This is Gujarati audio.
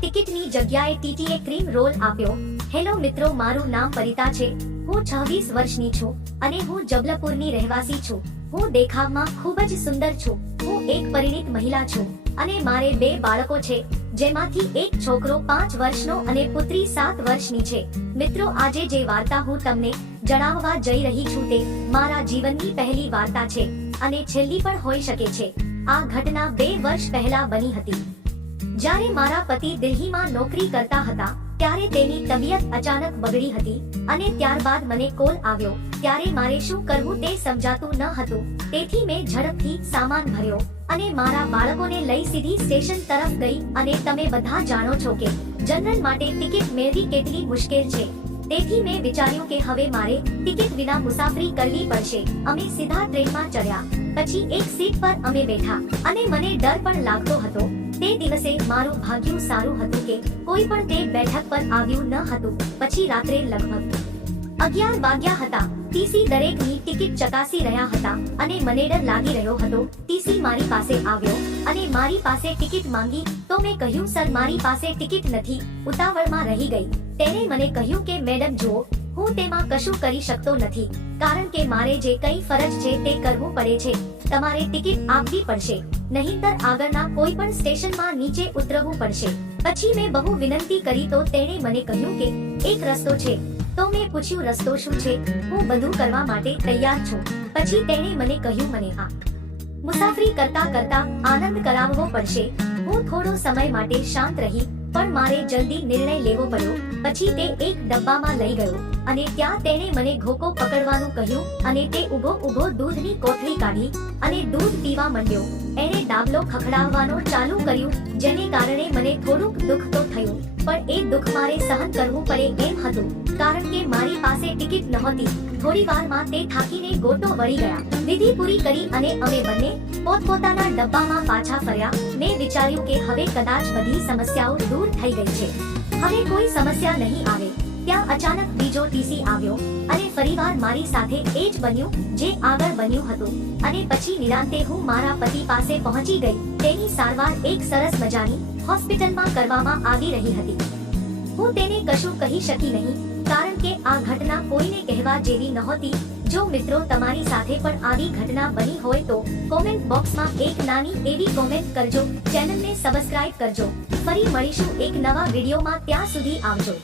ટિકિટની જગ્યાએ ટીટીએ ક્રીમ રોલ આપ્યો. હેલો મિત્રો, મારું નામ પરિતા છે. હું છવ્વીસ વર્ષની છું અને હું જબલપુરની રહેવાસી છું. હું દેખાવમાં ખૂબ જ સુંદર છું. હું એક પરિણીત મહિલા છું અને મારે બે બાળકો છે, જેમાંથી એક છોકરો પાંચ વર્ષનો અને પુત્રી સાત વર્ષની છે. મિત્રો, આજે જે વાર્તા હું તમને જણાવવા જઈ રહી છું તે મારા જીવનની પહેલી વાર્તા છે અને છેલ્લી પણ હોઈ શકે છે. આ ઘટના બે વર્ષ પહેલા બની હતી. જ્યારે મારા પતિ દિલ્હીમાં નોકરી કરતા હતા, ત્યારે તેની તબિયત અચાનક બગડી હતી અને ત્યારબાદ મને કોલ આવ્યો, ત્યારે મારે શું કરવું તે સમજાતું ન હતું. તેથી મેં ઝડપથી સામાન ભર્યો અને મારા બાળકોને લઈ સીધી સ્ટેશન તરફ ગઈ અને તમે બધા જાણો છો કે જનરલ માટે ટિકિટ મેળવી કેટલી મુશ્કેલ છે. તેથી મેં વિચાર્યું કે હવે મારે ટિકિટ વિના મુસાફરી કરવી પડશે. અમે સીધા ટ્રેનમાં ચડ્યા. પછી એક સીટ પર અમે બેઠા. અને મને ડર પણ લાગતો હતો. તે દિવસે મારું ભાગ્યું સારું હતું કે કોઈ પણ તે બેઠક પર આવ્યું ન હતું. પછી રાત્રે લગભગ અગિયાર વાગ્યા હતા. ટીસી દરેકની ટિકિટ ચકાસી રહ્યા હતા અને મને ડર લાગી રહ્યો હતો. ટીસી મારી પાસે આવ્યો અને મારી પાસે ટિકિટ માંગી તો મેં કહ્યું, સર, મારી પાસે ટિકિટ નથી. ઉતાવળમાં રહી ગઈ. તેણે મને કહ્યું કે, મેડમ, જુઓ, હું તેમાં કશું કરી શકતો નથી, કારણ કે મારે જે કંઈ ફરજ છે તે કરવું પડે છે. તમારે ટિકિટ આપવી પડશે, નહીંતર આગળના કોઈ પણ સ્ટેશનમાં નીચે ઉતરવું પડશે. પછી મેં બહુ વિનંતી કરી તો તેણે મને કહ્યું કે, એક રસ્તો છે પૂછ્યું રસ્તો શું છે? હું બધું કરવા માટે તૈયાર છું. પછી તેણે મને કહ્યું, મને હા મુસાફરી કરતા કરતા આનંદ કરાવવો પડશે. હું થોડો સમય માટે શાંત રહી, પણ મારે જલ્દી નિર્ણય લેવો પડ્યો. પછી તે એક ડબ્બામાં લઈ ગયો અને ત્યાં તેણે મને ઘોકો પકડવાનું કહ્યું અને તે ઊભો ઊભો દૂધની કોથળી કાઢી અને દૂધ પીવા માંડ્યો. એણે ડાબલો ખખડાવવાનો ચાલુ કર્યું, જેને કારણે મને એ દુઃખ મારે સહન કરવું પડે એમ હતું. કારણ કે મારી પાસે ટિકિટ નહોતી. થોડી વારમાં તે થાકીને ગોટો વળી ગયા. વિધિ પૂરી કરી અને અમે બંને પોતપોતાના ડબ્બામાં પાછા ફર્યા. મેં વિચાર્યું કે હવે કદાચ બધી સમસ્યાઓ દૂર થઈ ગઈ છે. હવે કોઈ સમસ્યા નહીં આવે. ત્યાં અચાનક બીજો ટીસી આવ્યો અને ફરીવાર મારી સાથે એ જ બન્યું જે આગળ બન્યું હતું. અને પછી નિરાંતે હું મારા પતિ પાસે પહોંચી ગઈ. તેની સારવાર એક સરસ મજાની હોસ્પિટલમાં કરવામાં આવી રહી હતી. હું તેને કશું કહી શકી નહીં, કારણ કે આ ઘટના કોઈને કહેવા જેવી નહોતી. જો મિત્રો તમારી સાથે પણ આવી ઘટના બની હોય તો કોમેન્ટ બોક્સમાં એક નાની એવી કોમેન્ટ કરજો ચેનલને સબસ્ક્રાઇબ કરજો. ફરી મળીશું એક નવા વિડીયોમાં ત્યાં સુધી આવજો.